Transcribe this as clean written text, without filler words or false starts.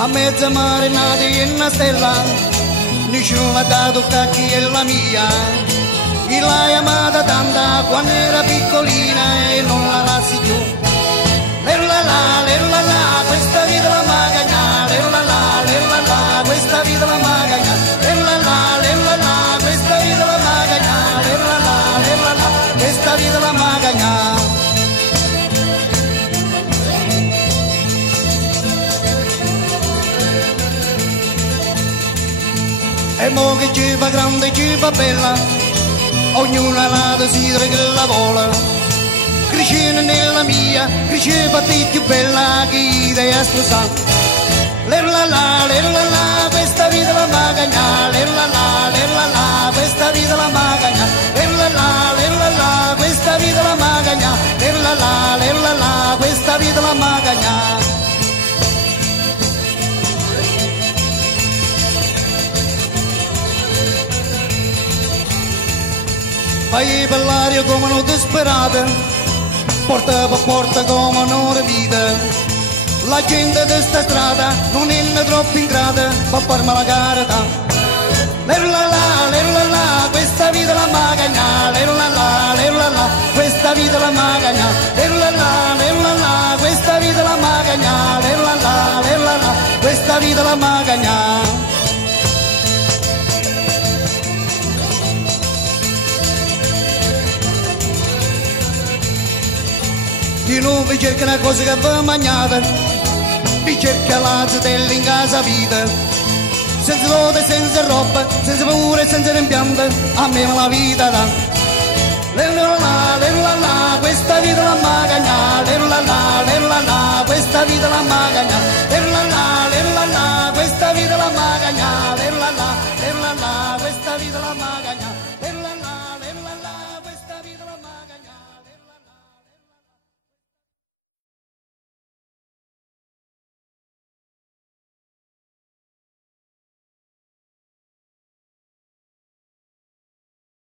a mezza marinata in una stella, nessuno mi ha dato cacchi e la mia, e l'hai amata tanta quando era piccolina e non la lasci più. Lerla la, questa vita la magagna, lerla la, questa vita la magagna, lerla la, questa vita la magagna, lerla la, questa vita la magagna. E mo che ci fa grande, ci fa bella, ognuno ha la desidera che la vuole. Crescendo nella mia, cresceva di più bella che idea sposare. Lerla la, questa vita la magagna, lerla la, questa vita la magagna, lerla la, questa vita la magagna, lerla la, questa vita la magagna. Vai per l'aria come una disperata, porta per porta come un'ora vita. La gente di sta strada non è troppo ingrata per farmi la carità. Lerla la, questa vita la magagna, lerla la, questa vita la magagna, lerla la, questa vita la magagna, lerla la, questa vita la magagna. Di nuovo vi cerca una cosa che va mangiata, vi cerca la zitella in casa vita, senza lode, senza roba, senza paura e senza rimpianto, a me la vita dà. Lerla la, questa vita la magagna, lerla la, questa vita la magagna, lerla la,